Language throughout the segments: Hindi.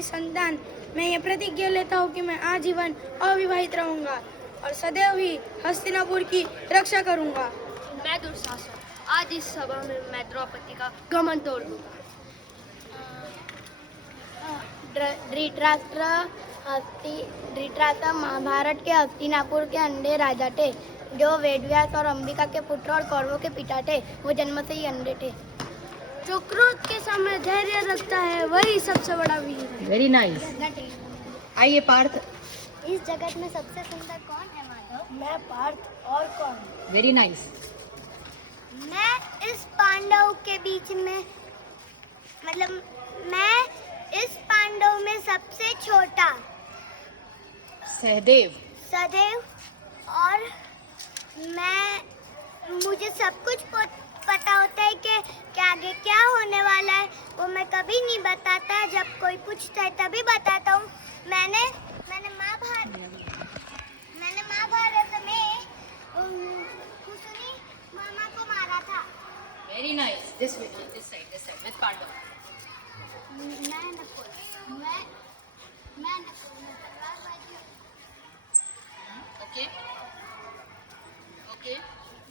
आपकी संतान, मैं ये प्रतिज्ञा लेता हूँ कि मैं आजीवन अविवाहित रहूंगा और सदैव ही हस्तिनापुर की रक्षा करूंगा। मैं दुशासन, आज इस सभा में मैं द्रौपदी का घमंड तोड़ दूंगा। धृतराष्ट्र महाभारत के हस्तिनापुर के अंधे राजा थे, जो वेदव्यास और अंबिका के पुत्र और कौरवों के पिता थे। वो जन्म से ही अंधे थे। जो क्रोध के समय धैर्य रखता है वही सबसे बड़ा वीर है। Very nice. आइए पार्थ। इस जगत में सबसे सुंदर कौन है माधव? मैं पार्थ, और कौन? Very nice. मैं इस पांडव के बीच में, मतलब मैं इस पांडव में सबसे छोटा। सहदेव। सदैव। और मुझे सब कुछ पता होता है कि आगे क्या होने वाला है। वो मैं कभी नहीं बताता, जब कोई पूछता है तभी बताता हूँ। मैंने महाभारत में कुसुनी मामा को मारा था। Very nice. This side with Pandav. मैं नकुल में तलवारबाजी। Okay okay.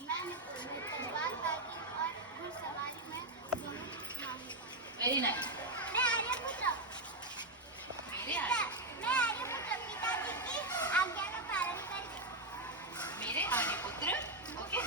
मैं नकुल में तलवारबाजी और घुड़सवारी में दोनों माहिर हूँ। Very nice. मैं आर्यपुत्र पिताजी की आज्ञा का पालन करके। मेरे आर्यपुत्र। ओके।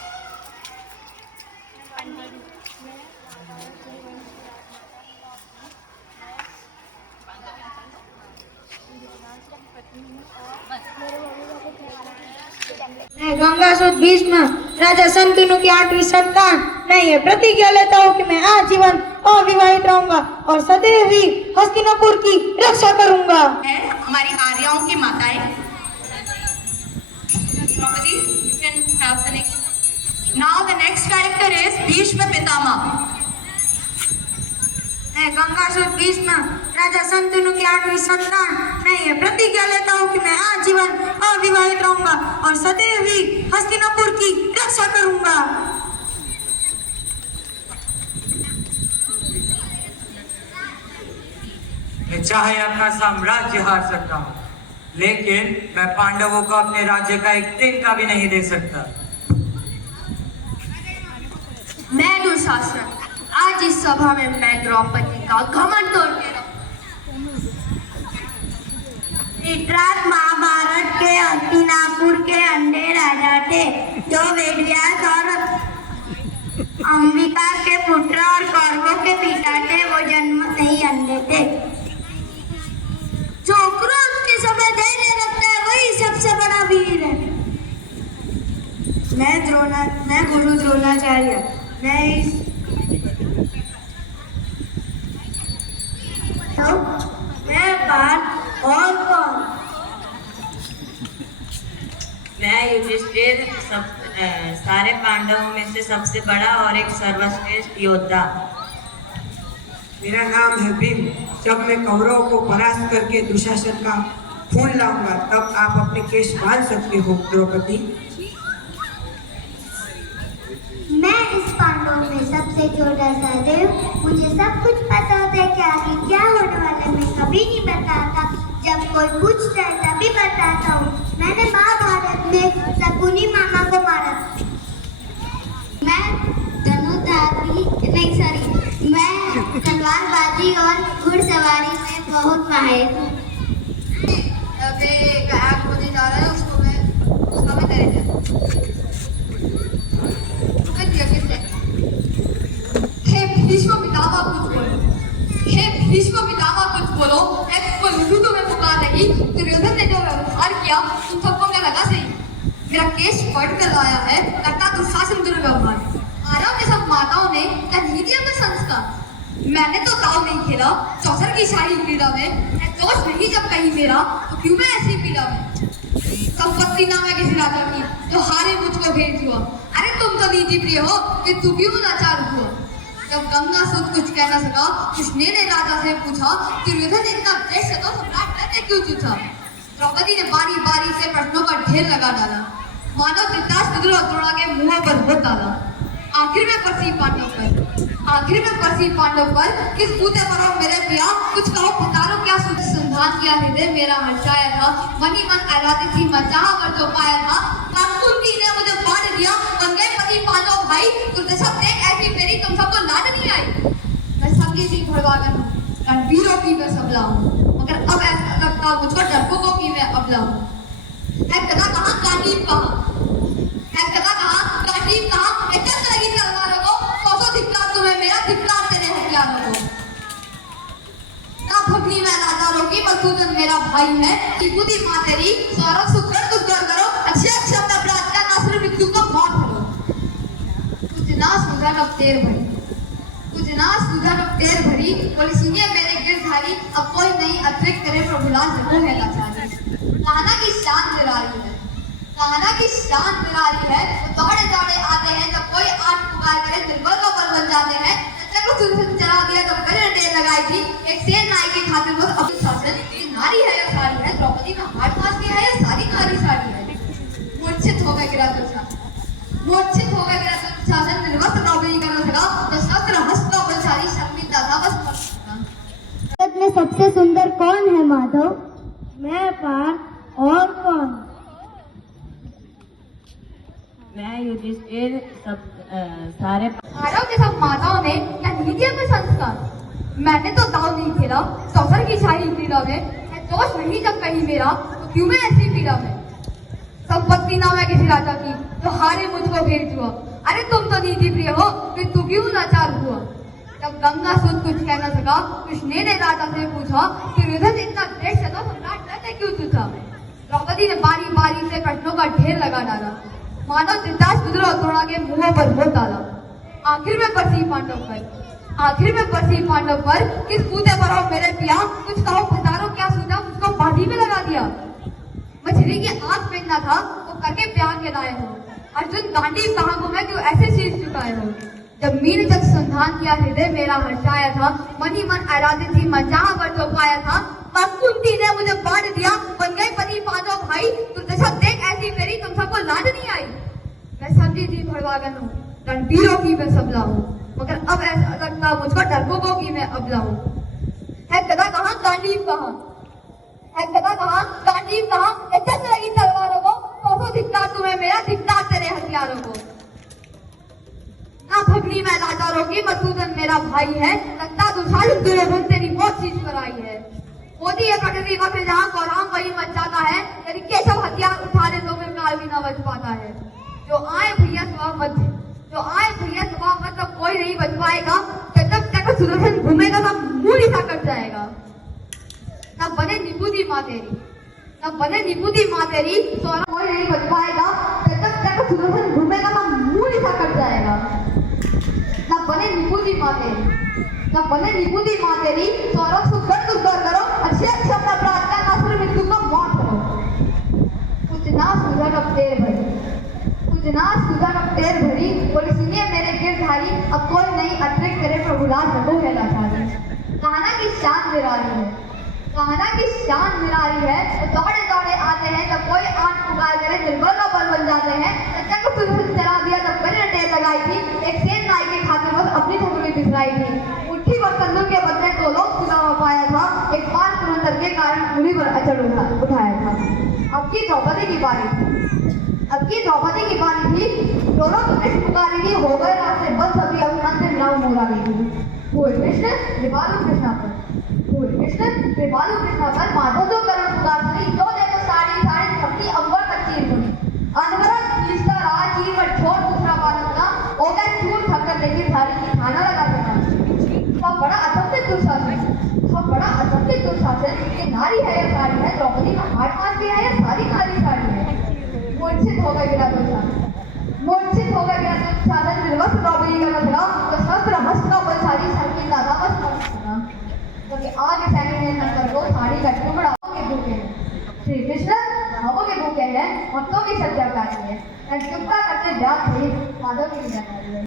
मैं गंगासुत भीष्म राजा शंतनु की 8वीं संतान, मैं ये प्रतिज्ञा लेता हूँ कि मैं आजीवन अविवाहित रहूंगा और सदैव ही हस्तिनापुर की रक्षा करूंगा। हमारी आर्याओं की माताएं। Draupadi, you can have the next. Now the next character is Bhishma Pitamah. मैं गंगासुत भीष्म राजा शंतनु की 8वीं संतान, मैं ये प्रतिज्ञा लेता हूँ कि मैं आजीवन अविवाहित रहूंगा और सदैव ही हस्तिनापुर की रक्षा करूंगा। मैं चाहे अपना साम्राज्य हार सकता हूँ, लेकिन मैं पांडवों को अपने राज्य का एक तिनका भी नहीं दे सकता। मैं दुशासन, आज इस सभा में मैं द्रौपदी का घमंड तोड़ के धृतराष्ट्र महाभारत के हस्तिनापुर के अंधे राजा थे, जो वेदव्यास और अंबिका के पुत्र और कौरवों के पिता थे। वो जन्म से ही अंधे थे। जो क्रोध के समय धैर्य रखता है वही सबसे बड़ा वीर है। मैं गुरु द्रोणाचार्य, मैं पार्थ, और कौन? मैं युधिष्ठिर, सारे पांडवों में से सबसे बड़ा और एक सर्वश्रेष्ठ योद्धा। मेरा नाम है भीम। जब मैं कौरवों को परास्त करके दुशासन का खून लाऊंगा, तब आप अपने केश बांध सकते हो द्रौपदी। मैं इस पांडव में सबसे छोटा सहदेव। मुझे सब कुछ पता होता है कि आगे क्या होने वाला है। मैं कभी नहीं बताता, जब कोई पूछता है तभी बताता हूँ। मैंने महाभारत में शकुनी मामा को मारा। मैं मैं तलवारबाजी और घुड़सवारी में बहुत माहिर हूँ। होने जा रहा है, उसका मैं करे जाए। हे भीष्म पितामह कुछ बोलो। हे भीष्म पितामह कुछ बोलो। लुलू तुम्हें पुकार रही। दुर्योधन ने जो व्यवहार किया तुम सबको क्या लगा सही? मेरा केस पढ़ कर लाया है, करता दुशासन दुर्व्यवहार। आर्यों के सब माताओं ने क्या नहीं दिया मैं संस्कार? मैंने तो दाव नहीं खेला चौसर की शाही क्रीड़ा में। दोष नहीं जब कहीं मेरा, तो क्यों मैं ऐसी पीड़ा में? संपत्ति नाम है किसी राजा की, जो हारे मुझको भेज हुआ। अरे तुम तो नीति प्रिय हो कि तू क्यों लाचार हुआ? जब गंगासुत कुछ कह न सका, कृष्ण ने राजा से पूछा, दुर्योधन इतना देश है तो सम्राट रहते क्यों चूसा? द्रौपदी ने बारी बारी से प्रश्नों का ढेर लगा डाला। मानो धृतराष्ट्र विदुर और द्रोण के मुंह पर होत डाला। आखिर में परसी पांडव पर किस बूते पर मेरे पिया, कुछ कहो पतारो क्या सुध संधान किया हृदय मेरा हर्षाया था, मन ही मन आह्लादित थी मैं जहाँ पर जो पाया था। पर कुंती ने मुझे बांट दिया, बन गए पति पांचों भाई। दुर्दशा देख ऐसी मेरी, तुम सबको लाड नहीं आई। मैं समझी थी भड़वागन हूँ, रणवीरों की मैं सबला हूँ, मगर अब ऐसा लगता मुझको डरपोकों की मैं अबला हूँ। है गदा कहाँ, काटीब कहाँ, है गदा कहाँ, काटीब कहाँ, चल लगी तलवारों को, सौ धिक्कार तुम्हें मेरा, धिक्कार तेरे हथियारों को। ना भगनी मैं लाचारों की, मधुसूदन मेरा भाई है, कि बुद्धि माँ तेरी, सौरभ सुकर दुष्कर करो, अच्छे अक्षर में अपराध का, नासुर मृत्यु को मौत करो। कुछ ना सुधर अब तेर भरी, कुछ ना सुधर अब तेर भरी, बोली सुनिए मेरे गिरधारी, अब कोई नहीं अतिरिक्त करे प्रभुलाल जगह है लाचारी। कहना की शान निराली है, कहना की शान निराली है, दौड़े दौड़े आते हैं जब कोई आठ पुकार करे, निर्बल का बल बन जाते हैं। चक्र सुदर्शन चला दिया जब गले टेर लगाई थी, एक सेन नाई के खातिर बस अपनी शासन। ये नारी है या सारी है, द्रौपदी का हाथ पास किया है या सारी नारी साड़ी है। मूर्छित हो गया गिरा दुशासन, मूर्छित हो गया गिरा दुशासन, निर्वस्त्र द्रौपदी का न सका, तो शस्त्र हस्त का बलशाली शर्मिंदा था बस। जगत में सबसे सुंदर कौन है माधव? मैं पार और कौन? मैं युधिष्ठिर सारे आरव के सब माताओं ने क्या नहीं दिया मैं संस्कार? मैंने तो दाव नहीं खेला, सफर की शाही क्रीड़ा में, दोष नहीं जब कहीं मेरा, तो क्यों मैं ऐसी पीड़ा में? संपत्ति ना मैं किसी राजा की, तो हारे मुझको घेर जुआ। अरे तुम तो नीति प्रिय हो, फिर तू क्यों लाचार हुआ? जब गंगा सुध कुछ कह न सका, कृष्ण ने राजा से पूछा, दुर्योधन इतना देश से तो सम्राट रहते क्यों तुझा? द्रौपदी ने बारी बारी से प्रश्नों का ढेर लगा डाला, मानव धृतराष्ट्र और द्रोण के मुंहों पर मुंह डाला। आखिर में बरसी पांडव पर, आखिर में बरसी पांडव पर, किस कूदे पर हो मेरे पिया, कुछ कहो फसारो क्या सूझा, मुझको बाधी में लगा दिया। मछली की आंख फेंकना था, वो करके प्यार के लाए हो। अर्जुन गांडीव कहाँ को मैं क्यों ऐसे शीश चुकाए हो? जब मीन जग संधान किया हृदय मेरा हर्षाया था, मन ही मन आह्लादित थी मैं जहाँ पर जो पाया था। पर कुंती ने मुझे बांट दिया, बन गए पति पांचों भाई। दुर्दशा देख ऐसी मेरी, तुम सबको लाड नहीं आई। मैं समझी थी भड़वागन हूँ, रणवीरों की मैं सबला हूँ, मगर अब ऐसा लगता मुझको डरपोकों की मैं अबला हूँ। है गदा कहाँ, गांडीव कहाँ, है गदा कहाँ, गांडीव कहाँ, चल लगी तलवारों को, सौ धिक्कार तुम्हें मेरा, धिक्कार तेरे हथियारों को। ना भगनी मैं लाचारों की, मधुसूदन मेरा भाई है, लगता दुशासन दुर्योधन तेरी मौत चीज पर आई है। मोदी ये प्रकृति वक्त जहाँ कौराम वही मच जाता है, यदि केशव हथियार उठा ले तो फिर काल भी न बच पाता है। जो आए भैया स्वभाव मध्य, जो आए भैया स्वभाव मत, तो कोई नहीं बच पाएगा। जब तक सुदर्शन घूमेगा तब मुंह ही सा कट जाएगा। न बने निपुदी माँ तेरी, न बने निपुदी माँ तेरी, सौरभ कोई नहीं बच पाएगा। जब तक सुदर्शन घूमेगा तब मुंह ही सा कट जाएगा। न बने निपुदी माँ तेरी, न बने निपुदी माँ तेरी, सौरभ सुकर दुष्कर करो, अच्छे अक्षर में अपराध का, नासुर मृत्यु को मौत करो। कुछ ना सुधर अब तेर भरी, कुछ ना सुधर अब तेर भरी, बोली सुनिए मेरे गिरधारी, अब कोई नहीं अतिरिक्त करे प्रभुलाल जगह है लाचारी। कहना की शान निराली है, कहना की शान निराली है, तो दौड़े दौड़े आते हैं जब कोई आठ पुकार करे, निर्बल का बल बन जाते हैं। चक्र सुदर्शन चला दिया जब गले टेर लगाई थी, एक सेन नाई के खातिर बस अपनी ठकुरी बिसराई थी। मुट्ठी पर कंदूक के बदले दो लोग चुनाव पाया था, एक बार पुरंदर के कारण उन्हीं पर अचड़ उठाया था। अब की द्रौपदी की बारी थी, अब की द्रौपदी की बारी थी, दोनों कृष्ण पुकारी थी, हो गए रास्ते बस सभी अब अंतिम नाव मोरा गई थी। बोल कृष्ण कृपालु कृष्णा पर, बोल कृष्ण कृपालु कृष्णा पर, माधव जो करण पुकार सुनी, जो देखो साड़ी साड़ी छपटी अंबर तक चीर सुनी। अनवरत खींचता रहा चीर पर छोड़ दूसरा बालक ना, हो गए चूर थकर देखी थाली की खाना लगा सका। सब बड़ा असंदिग्ध दुशासन, सब बड़ा असंदिग्ध दुशासन, ये नारी है या साड़ी है, द्रौपदी का हाथ पास किया है या सारी नारी साड़ी है। मूर्छित हो गया गिरा दुशासन, मूर्छित हो गया गिरा दुशासन, निर्वस्त्र द्रौपदी का न सका, तो शस्त्र हस्त का बलशाली शर्मिंदा था बस मत सुना। क्योंकि आगे सैनिक ने नंबर दो साड़ी का टुकड़ा के भूखे हैं। श्री कृष्ण भावों के भूखे हैं, भक्तों की सच्चा है। चुपता करते व्यास सहित माधव की विदा कर